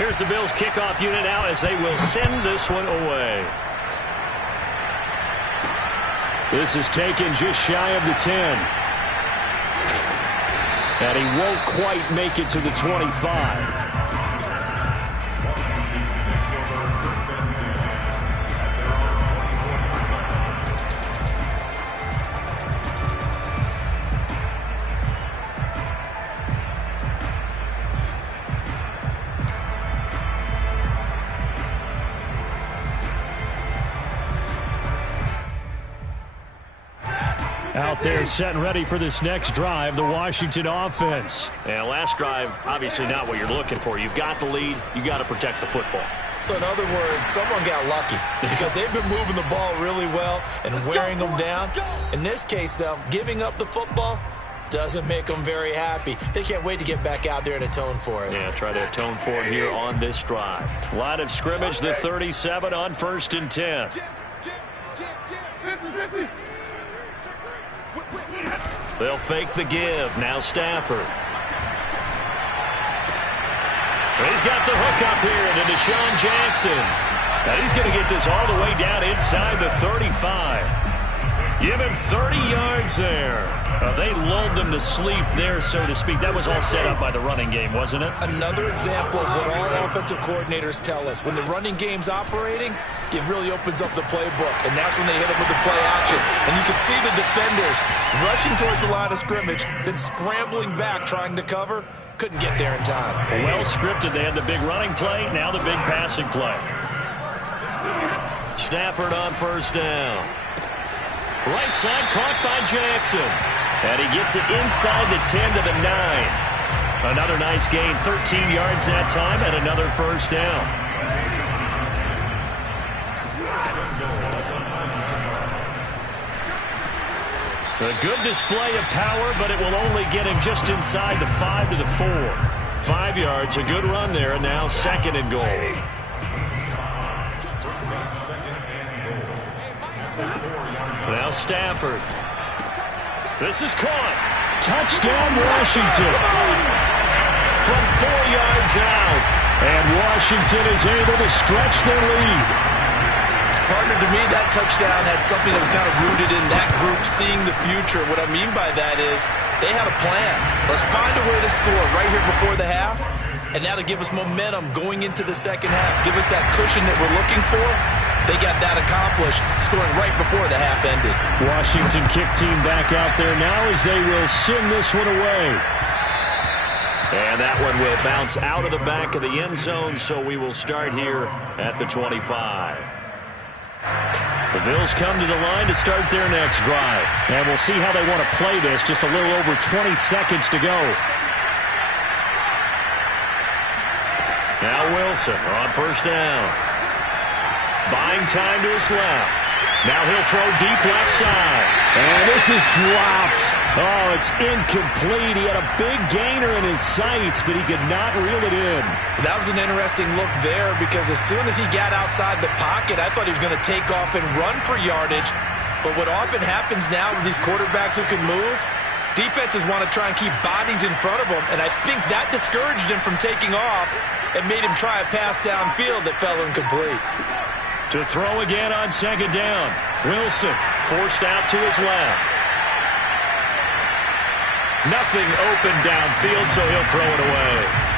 Here's the Bills kickoff unit now as they will send this one away. This is taken just shy of the 10. And he won't quite make it to the 25. Out there set and ready for this next drive, the Washington offense. And last drive, obviously not what you're looking for. You've got the lead. You've got to protect the football. So in other words, someone got lucky because they've been moving the ball really well and wearing them down. In this case, though, giving up the football doesn't make them very happy. They can't wait to get back out there and atone for it. Yeah, try to atone for it here on this drive. Line of scrimmage, the 37 on 1st and 10. They'll fake the give. Now Stafford. He's got the hook up here to Deshaun Jackson. Now he's going to get this all the way down inside the 35. Give him 30 yards there. They lulled them to sleep there, so to speak. That was all set up by the running game, wasn't it? Another example of what all offensive coordinators tell us. When the running game's operating, it really opens up the playbook, and that's when they hit them with the play action. And you can see the defenders rushing towards the line of scrimmage, then scrambling back trying to cover. Couldn't get there in time. Well scripted. They had the big running play, now the big passing play. Stafford on 1st down. Right side caught by Jackson. And he gets it inside the 10 to the 9. Another nice gain, 13 yards that time, and another 1st down. A good display of power, but it will only get him just inside the 5 to the 4. 5 yards, a good run there, and now 2nd and goal. Now Stafford. This is caught. Touchdown, Washington. From 4 yards out. And Washington is able to stretch their lead. Partner, to me, that touchdown had something that was kind of rooted in that group seeing the future. What I mean by that is they had a plan. Let's find a way to score right here before the half. And that'll give us momentum going into the second half. Give us that cushion that we're looking for. They got that accomplished, scoring right before the half ended. Washington kick team back out there now as they will send this one away. And that one will bounce out of the back of the end zone, so we will start here at the 25. The Bills come to the line to start their next drive. And we'll see how they want to play this. Just a little over 20 seconds to go. Now Wilson on 1st down. Buying time to his left. Now he'll throw deep left side. And this is dropped. Oh, it's incomplete. He had a big gainer in his sights, but he could not reel it in. That was an interesting look there because as soon as he got outside the pocket, I thought he was going to take off and run for yardage. But what often happens now with these quarterbacks who can move, defenses want to try and keep bodies in front of them, and I think that discouraged him from taking off and made him try a pass downfield that fell incomplete. To throw again on 2nd down. Wilson forced out to his left. Nothing open downfield, so he'll throw it away.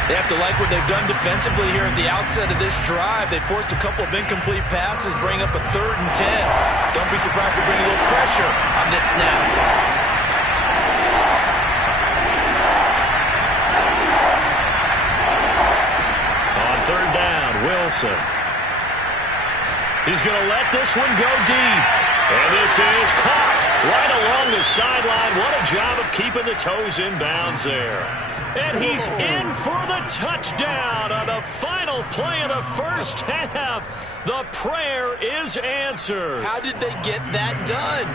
They have to like what they've done defensively here at the outset of this drive. They forced a couple of incomplete passes, bring up a 3rd and 10. Don't be surprised to bring a little pressure on this snap. On 3rd down, Wilson. He's going to let this one go deep. And this is caught right along the sideline. What a job of keeping the toes in bounds there. And he's in for the touchdown on the final play of the 1st half. The prayer is answered. How did they get that done?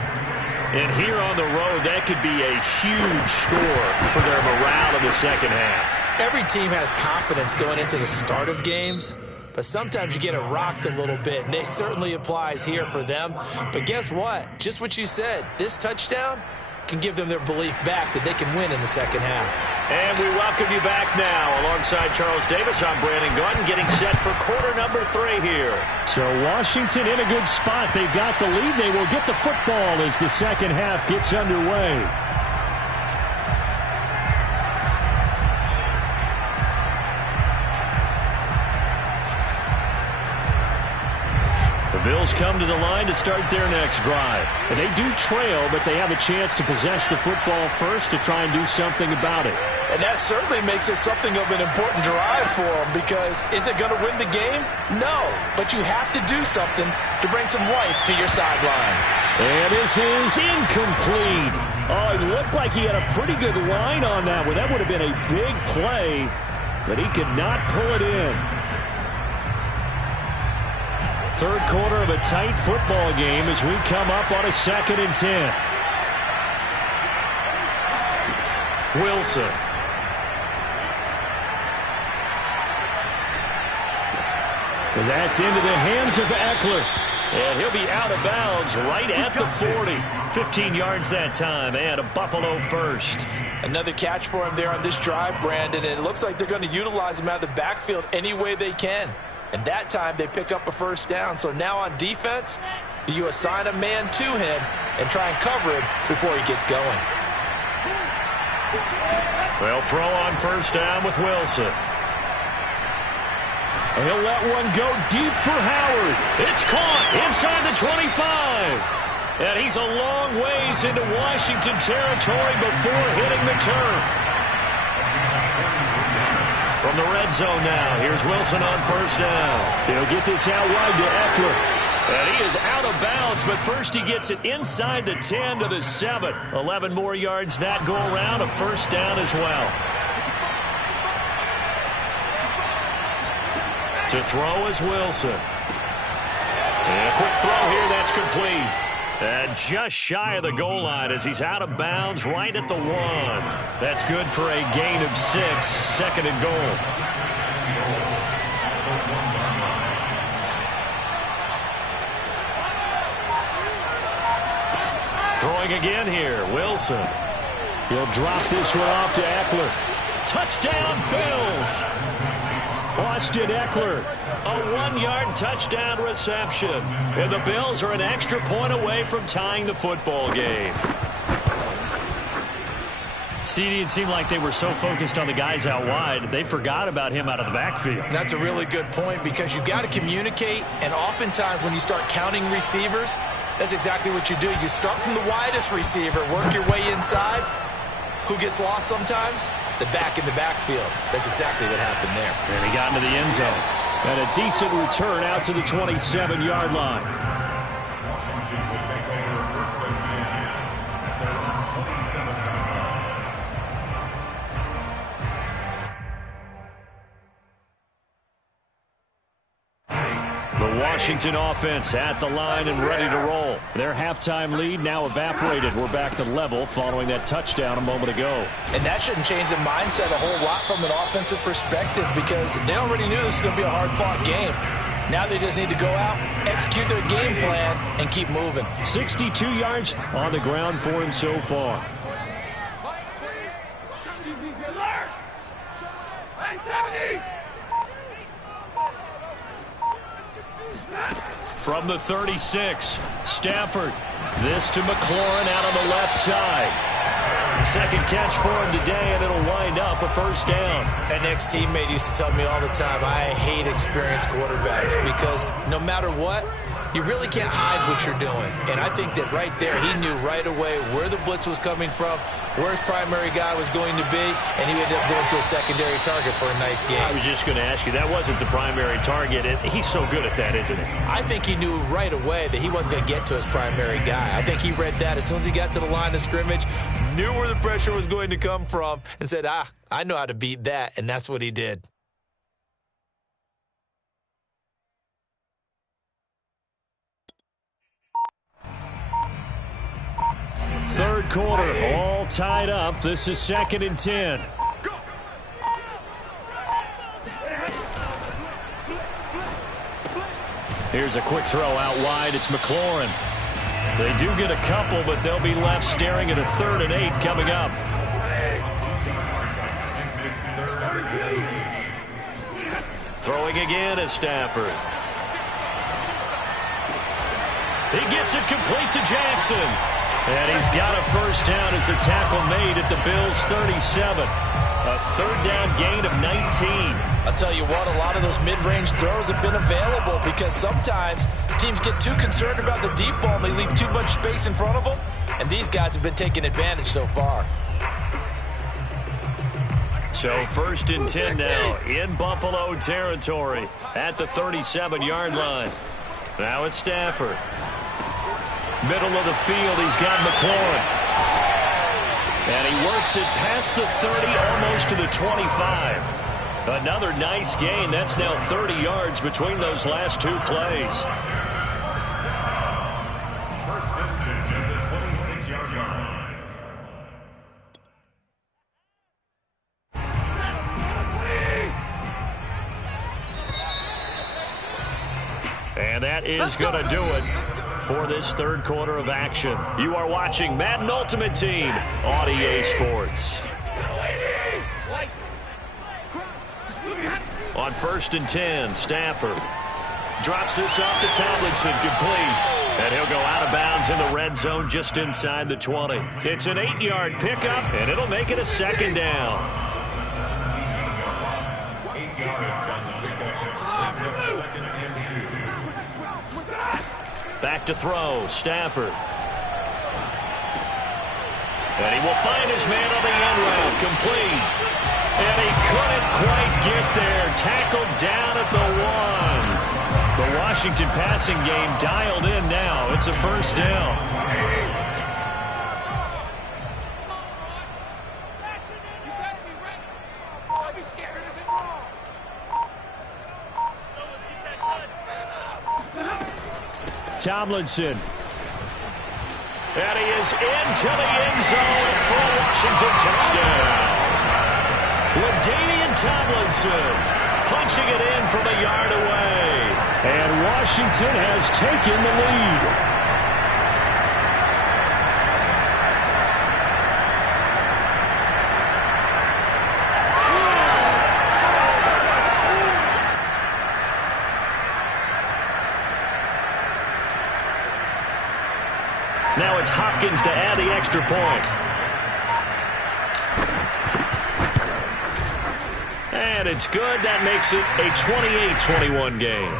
And here on the road, that could be a huge score for their morale in the 2nd half. Every team has confidence going into the start of games. But sometimes you get it rocked a little bit, and this certainly applies here for them. But guess what? Just what you said. This touchdown can give them their belief back that they can win in the second half. And we welcome you back now. Alongside Charles Davis, I'm Brandon Gunn, getting set for quarter number 3 here. So Washington in a good spot. They've got the lead. They will get the football as the second half gets underway. The Bills come to the line to start their next drive. And they do trail, but they have a chance to possess the football first to try and do something about it. And that certainly makes it something of an important drive for them, because is it going to win the game? No, but you have to do something to bring some life to your sideline. And this is incomplete. Oh, it looked like he had a pretty good line on that one. That would have been a big play, but he could not pull it in. Third quarter of a tight football game as we come up on a 2nd and 10. Wilson. And that's into the hands of Eckler. And he'll be out of bounds right at the 40. 15 yards that time, and a Buffalo first. Another catch for him there on this drive, Brandon, and it looks like they're going to utilize him out of the backfield any way they can. And that time they pick up a first down. So now on defense, you assign a man to him and try and cover him before he gets going. Well, throw on first down with Wilson. And he'll let one go deep for Howard. It's caught inside the 25. And he's a long ways into Washington territory before hitting the turf. From the red zone now, here's Wilson on first down. He'll get this out wide to Eckler. And he is out of bounds, but first he gets it inside the 10 to the 7. 11 more yards that go around, a first down as well. To throw is Wilson. And a quick throw here, that's complete. And just shy of the goal line as he's out of bounds right at the 1. That's good for a gain of 6, 2nd and goal. Throwing again here, Wilson. He'll drop this one off to Eckler. Touchdown, Bills! Austin Eckler. A 1-yard touchdown reception. And the Bills are an extra point away from tying the football game. CD, it seemed like they were so focused on the guys out wide, they forgot about him out of the backfield. That's a really good point, because you've got to communicate, and oftentimes when you start counting receivers, that's exactly what you do. You start from the widest receiver, work your way inside. Who gets lost sometimes? The back in the backfield. That's exactly what happened there. And he got into the end zone. And a decent return out to the 27-yard line. The Washington offense at the line and ready to roll. Their halftime lead now evaporated. We're back to level following that touchdown a moment ago. And that shouldn't change the mindset a whole lot from an offensive perspective, because they already knew this was going to be a hard-fought game. Now they just need to go out, execute their game plan, and keep moving. 62 yards on the ground for him so far. From the 36, Stafford. This to McLaurin out on the left side. Second catch for him today, and it'll wind up a first down. An ex-teammate used to tell me all the time, I hate experienced quarterbacks, because no matter what, you really can't hide what you're doing. And I think that right there, he knew right away where the blitz was coming from, where his primary guy was going to be, and he ended up going to a secondary target for a nice game. I was just going to ask you, that wasn't the primary target. He's so good at that, isn't he? I think he knew right away that he wasn't going to get to his primary guy. I think he read that as soon as he got to the line of scrimmage, knew where the pressure was going to come from, and said, I know how to beat that, and that's what he did. Third quarter, all tied up. This is 2nd and 10. Here's a quick throw out wide. It's McLaurin. They do get a couple, but they'll be left staring at a 3rd and 8 coming up. Throwing again is Stafford. He gets it complete to Jackson. And he's got a first down as the tackle made at the Bills' 37. A 3rd down gain of 19. I'll tell you what, a lot of those mid-range throws have been available because sometimes teams get too concerned about the deep ball and they leave too much space in front of them. And these guys have been taking advantage so far. So 1st and 10 now in Buffalo territory at the 37-yard line. Now it's Stafford. Middle of the field, he's got McLaurin. And he works it past the 30, almost to the 25. Another nice gain. That's now 30 yards between those last 2 plays. 1st and 10 at the 26-yard line. And that is going to do it for this 3rd quarter of action. You are watching Madden Ultimate Team on EA Sports. On 1st and 10, Stafford drops this off to Tomlinson, complete. And he'll go out of bounds in the red zone just inside the 20. It's an 8-yard pickup, and it'll make it a 2nd down. 8 yards on the pickup. 2nd and 2. Back to throw, Stafford. And he will find his man on the end route, complete. And he couldn't quite get there. Tackled down at the 1. The Washington passing game dialed in now. It's a 1st down. Tomlinson. And he is into the end zone for a Washington touchdown. LaDainian Tomlinson punching it in from a yard away. And Washington has taken the lead. Now it's Hopkins to add the extra point. And it's good. That makes it a 28-21 game.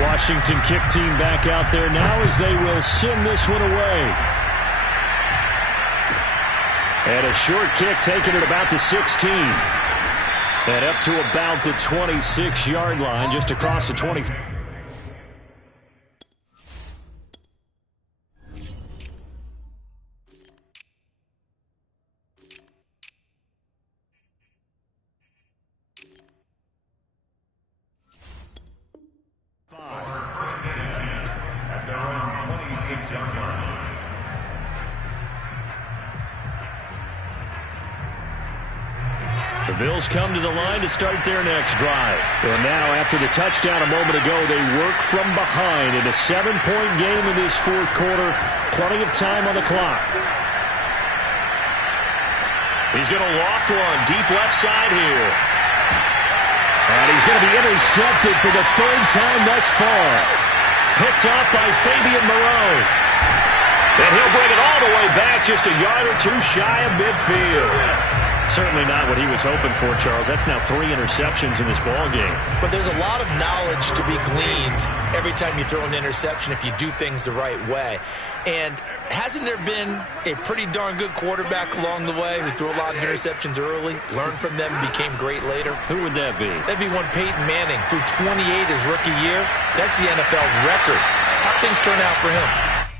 Washington kick team back out there now as they will send this one away. And a short kick taken at about the 16. And up to about the 26-yard line, just across the 20. At their own 26-yard line. The Bills come to the line to start their next drive. And now, after the touchdown a moment ago, they work from behind in a 7-point game in this 4th quarter. Plenty of time on the clock. He's going to loft one deep left side here. And he's going to be intercepted for the 3rd time thus far. Picked up by Fabian Moreau. And he'll bring it all the way back just a yard or 2 shy of midfield. Certainly not what he was hoping for, Charles. That's now 3 interceptions in this ball game. But there's a lot of knowledge to be gleaned every time you throw an interception if you do things the right way. And hasn't there been a pretty darn good quarterback along the way who threw a lot of interceptions early, learned from them, became great later? Who would that be? That'd be one Peyton Manning. Threw 28 his rookie year. That's the NFL record. How'd things turn out for him?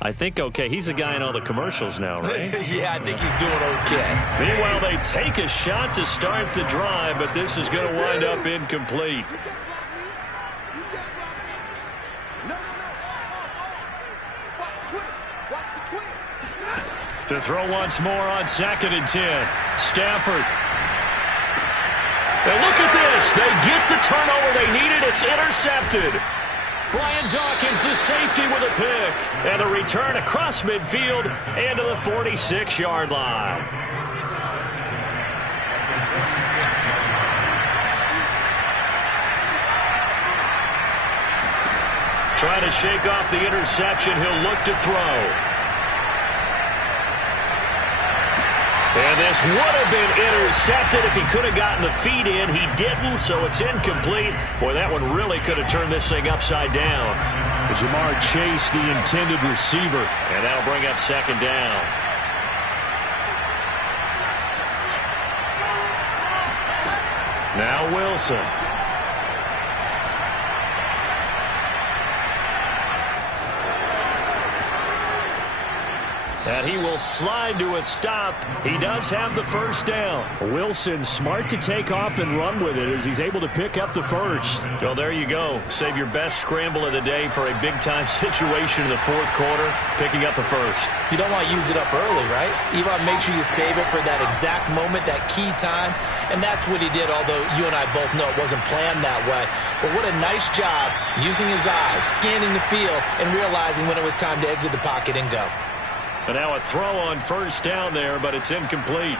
I think okay. He's a guy in all the commercials now, right? Yeah, I think he's doing okay. Meanwhile, they take a shot to start the drive, but this is going to wind up incomplete. To throw once more on 2nd and 10. Stafford. And look at this. this. They get the turnover they needed. It's intercepted. Brian Dawkins, the safety, with a pick. And the return across midfield and to the 46-yard line. Trying to shake off the interception. He'll look to throw. And this would have been intercepted if he could have gotten the feet in. He didn't, so it's incomplete. Boy, that one really could have turned this thing upside down. Jamar Chase, the intended receiver. And that'll bring up second down. Now Wilson. And he will slide to a stop. He does have the first down. Wilson smart to take off and run with it as he's able to pick up the first. Well, there you go. Save your best scramble of the day for a big-time situation in the fourth quarter, picking up the first. You don't want to use it up early, right? You want to make sure you save it for that exact moment, that key time. And that's what he did, although you and I both know it wasn't planned that way. But what a nice job using his eyes, scanning the field, and realizing when it was time to exit the pocket and go. And now a throw on first down there, but it's incomplete.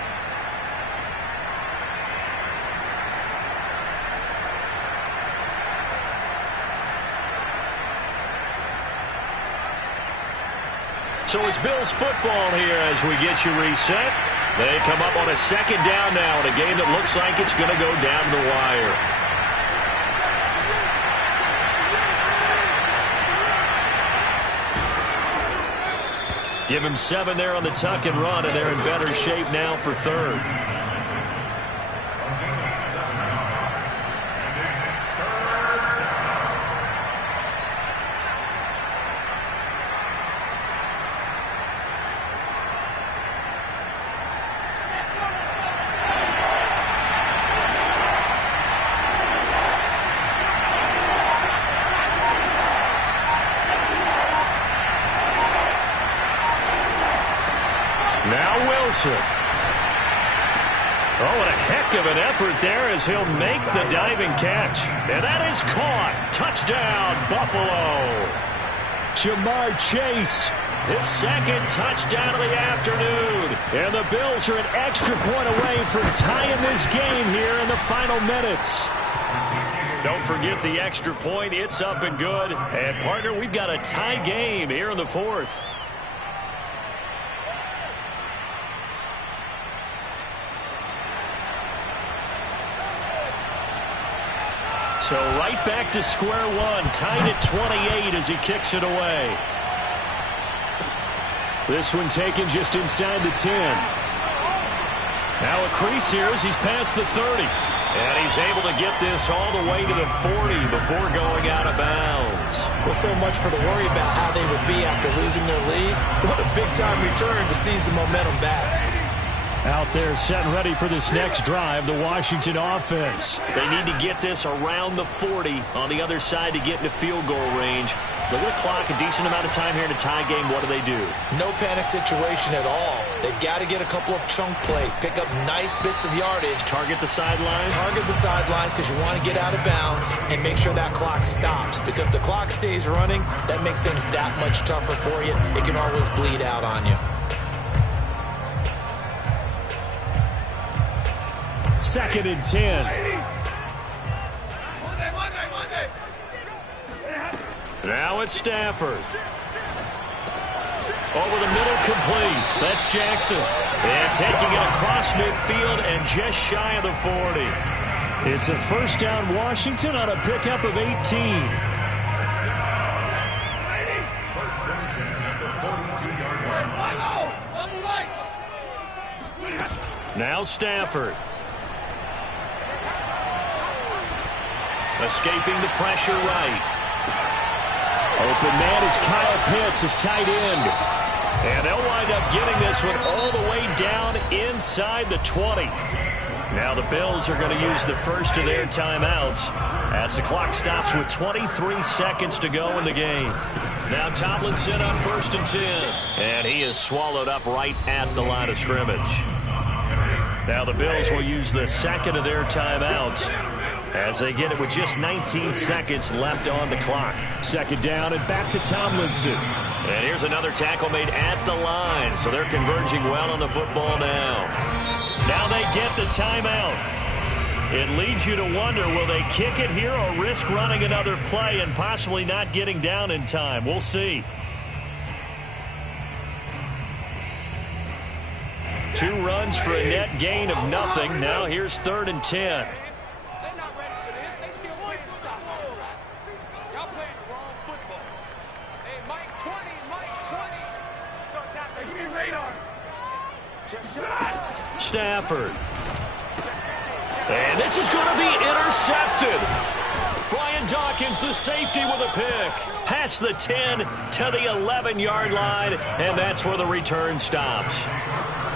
So it's Bills football here as we get you reset. They come up on a second down now in a game that looks like it's going to go down the wire. Give him 7 there on the tuck and run, and they're in better shape now for third. Now Wilson. Oh, what a heck of an effort there as he'll make the diving catch. And that is caught. Touchdown, Buffalo. Jamar Chase. His second touchdown of the afternoon. And the Bills are an extra point away from tying this game here in the final minutes. Don't forget the extra point. It's up and good. And, partner, we've got a tie game here in the fourth. So right back to square one, tied at 28 as he kicks it away. This one taken just inside the 10. Now a crease here as he's past the 30. And he's able to get this all the way to the 40 before going out of bounds. Well, so much for the worry about how they would be after losing their lead. What a big-time return to seize the momentum back. Out there set and ready for this next drive, the Washington offense. They need to get this around the 40 on the other side to get into field goal range. Look at the clock, a decent amount of time here in a tie game. What do? No panic situation at all. They've got to get a couple of chunk plays, pick up nice bits of yardage. Target the sidelines? Target the sidelines because you want to get out of bounds and make sure that clock stops. Because if the clock stays running, that makes things that much tougher for you. It can always bleed out on you. Second and 10. Now it's Stafford. Over the middle, complete. That's Jackson. And taking it across midfield and just shy of the 40. It's a first down, Washington, on a pickup of 18. Now Stafford. Escaping the pressure right. Open man is Kyle Pitts, his tight end. And they'll wind up getting this one all the way down inside the 20. Now the Bills are going to use the first of their timeouts as the clock stops with 23 seconds to go in the game. Now Tomlinson on 1st and 10. And he is swallowed up right at the line of scrimmage. Now the Bills will use the second of their timeouts as they get it with just 19 seconds left on the clock. Second down and back to Tomlinson. And here's another tackle made at the line, so they're converging well on the football now. Now they get the timeout. It leads you to wonder, will they kick it here or risk running another play and possibly not getting down in time? We'll see. 2 runs for a net gain of nothing. Now here's 3rd and 10. They're not ready for this. They still playing soccer. Y'all playing the wrong football. Hey, Mike 20, Mike 20. Give me radar. Stafford. And this is going to be intercepted. Brian Dawkins, the safety, with a pick. Past the 10 to the 11-yard line, and that's where the return stops.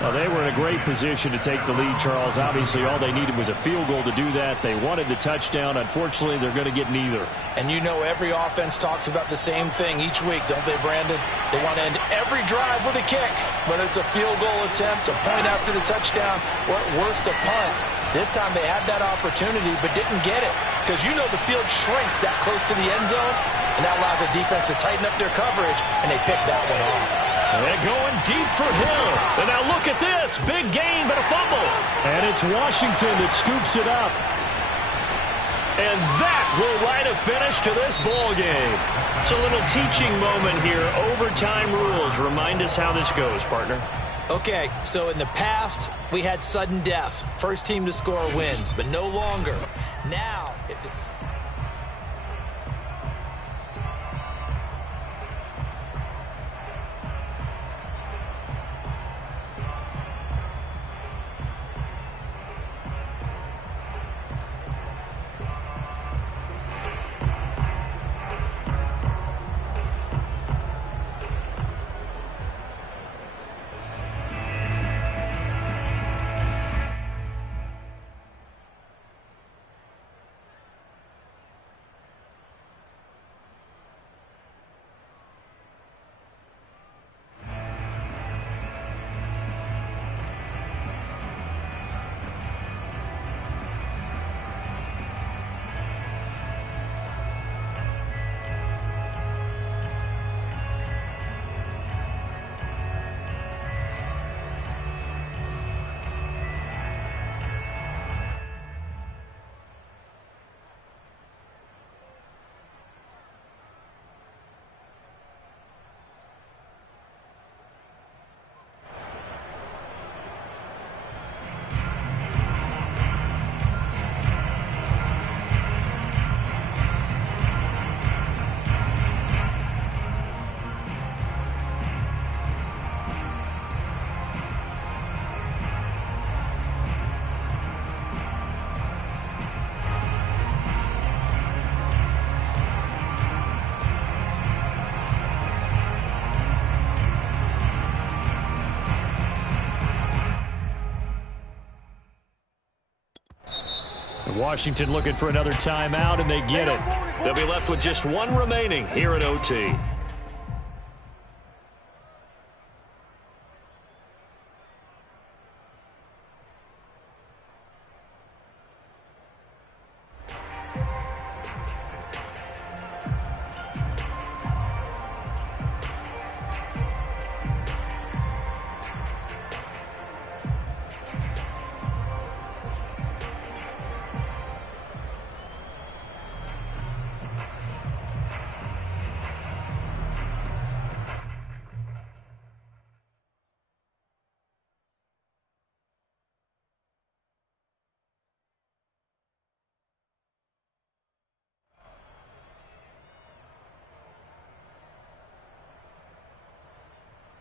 Well, they were in a great position to take the lead, Charles. Obviously, all they needed was a field goal to do that. They wanted the touchdown. Unfortunately, they're going to get neither. And you know every offense talks about the same thing each week, don't they, Brandon? They want to end every drive with a kick, whether it's a field goal attempt, a point after the touchdown, or at worst a punt. This time they had that opportunity but didn't get it because you know the field shrinks that close to the end zone, and that allows the defense to tighten up their coverage, and they pick that one off. They're going deep for Hill. And now look at this. Big gain, but a fumble. And it's Washington that scoops it up. And that will write a finish to this ball game. It's a little teaching moment here. Overtime rules. Remind us how this goes, partner. Okay, so in the past, we had sudden death. First team to score wins, but no longer. Now, if it's... Washington looking for another timeout, and they get it. They'll be left with just 1 remaining here at OT.